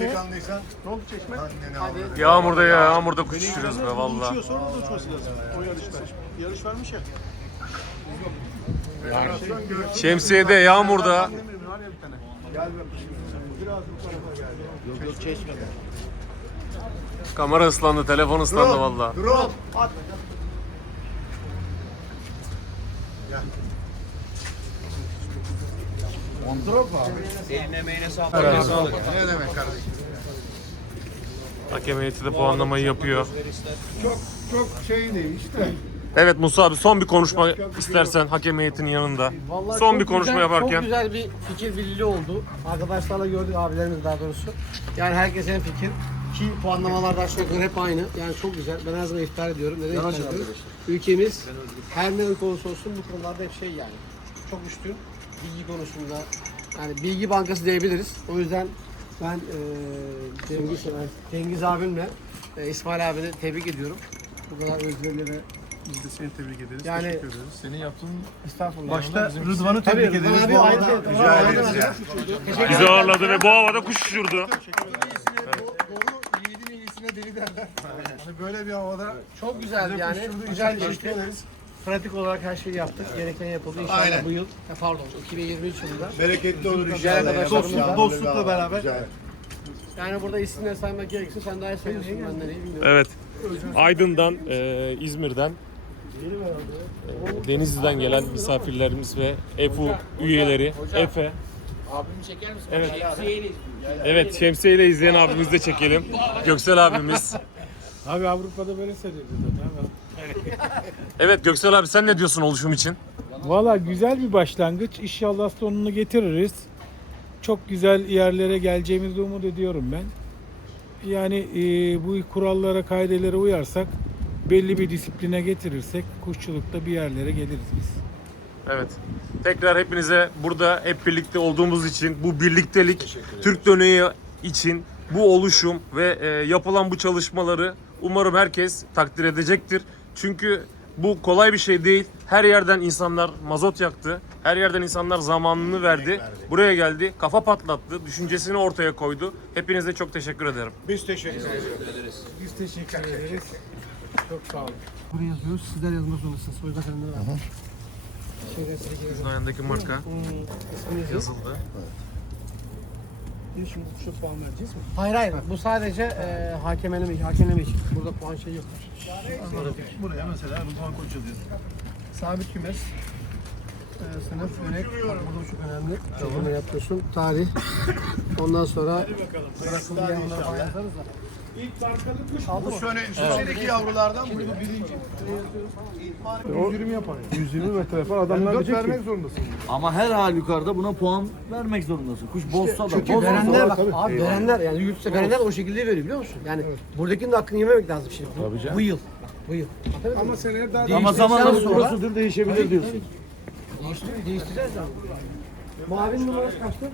Delikanlıysan Ne oldu çeşme? anneni al. Yağmurda ya yağmurda kuş uçuruyoruz be valla. Uçuyor sonra da uçması lazım. O yarışta. Yarış vermiş ya. Şemsiyede yağmurda Annemin var ya bir tane. Gel be. Biraz bu tarafa gel. kamera ıslandı telefon ıslandı valla. Drop. On drop mu abi? Eline emeğine sağlık. Ne demek kardeşim? Hakem heyeti de puanlamayı yapıyor. Çok çok şey değil işte. Evet Musa abi son bir konuşma istersen hakem heyetinin yanında. Vallahi Son bir konuşma güzel- yaparken. Çok güzel bir fikir birliği oldu. Arkadaşlarla gördük abilerimiz daha doğrusu. Yani herkes en fikir. Ki puanlamalar da aşağı yukarı hep aynı. Yani çok güzel. Ben her zaman iftar ediyorum. Neden iftar ediyorum? Ülkemiz her ne ülke olursa olsun bu konularda hep şey yani. Çok üstün. Bilgi konusunda. Yani bilgi bankası diyebiliriz. O yüzden ben eee Cengiz, Cengiz abimle e, İsmail abini tebrik ediyorum. Bu kadar özverili ve Biz de seni tebrik ederiz. Yani- Teşekkür ederiz. Senin yaptığın estağfurullah. Başta Rıdvan'ı Tabii, tebrik Rıdvan ederiz. Bu aynı- arada Rıdvan abi ederiz ya. Bizi ağırladı ve bu havada kuş uçurdu. Doğru yiğidin iyisine deli derler. Hani böyle bir havada Çok güzel yani. Güzel geçti. Pratik olarak her şeyi yaptık. Gereken yapıldı. İnşallah Aynen. bu yıl, e, pardon 2023 yılında. bereketli olur inşallah. dostluk- dostlukla beraber. Güzel. Yani burada isimleri saymak gerekirse sen daha iyi sayıyorsun benden iyi bilmiyorum. Evet. Aydın'dan, e, İzmir'den, e, Denizli'den gelen misafirlerimiz ve EFU üyeleri, Efe. Abimi çeker misin? Evet. Şemsiyeyle Evet, Şemsiye ile izleyen abimizi de çekelim. Göksel abimiz. Abi Avrupa'da böyle seyrediyor zaten. Evet Göksel abi sen ne diyorsun oluşum için? Valla güzel bir başlangıç. İnşallah sonunu getiririz. Çok güzel yerlere geleceğimizi umut ediyorum ben. Yani e, bu kurallara, kaidelere uyarsak, belli bir disipline getirirsek kuşçulukta bir yerlere geliriz biz. Evet. Tekrar hepinize burada hep birlikte olduğumuz için, bu birliktelik, Türk döneği için bu oluşum ve e, yapılan bu çalışmaları umarım herkes takdir edecektir. Çünkü bu kolay bir şey değil. Her yerden insanlar mazot yaktı. Her yerden insanlar zamanını verdi. Buraya geldi, kafa patlattı, düşüncesini ortaya koydu. Hepinize çok teşekkür ederim. Biz teşekkür ederiz. Biz teşekkür ederiz. Çok sağ olun. Buraya yazıyoruz. Sizler yazmak zorundasınız. Yüzden sende var. Şeyden yanındaki marka yazıldı. Biz şimdi şu puan vereceğiz mi? Hayır hayır. Bu sadece e, hakemleme, hakemleme için. Burada puan şey yok. Buraya mesela Rıdvan Koç yazıyor. Sabit kümes. E, sınıf. Bak burada çok önemli. Çözümü yapıyorsun. Tarih. Ondan sonra bırakıldı yanlara falan yazarız da. Bu şu seneki yavrulardan bu birinci. 120 yapar. 120 metre yapar. Adamlar diyecek vermek zorundasın. Ama her halükarda buna puan vermek zorundasın. Kuş bozsa da Çünkü verenler bak abi verenler yani yurtsa verenler o şekilde veriyor biliyor musun? Yani buradakinin de hakkını yememek lazım şimdi. Bu, bu yıl. Bu yıl. Ama seneye daha Ama zamanla prosedür değişebilir diyorsun. Değiştir, değiştireceğiz abi. Mavinin numarası kaçtı?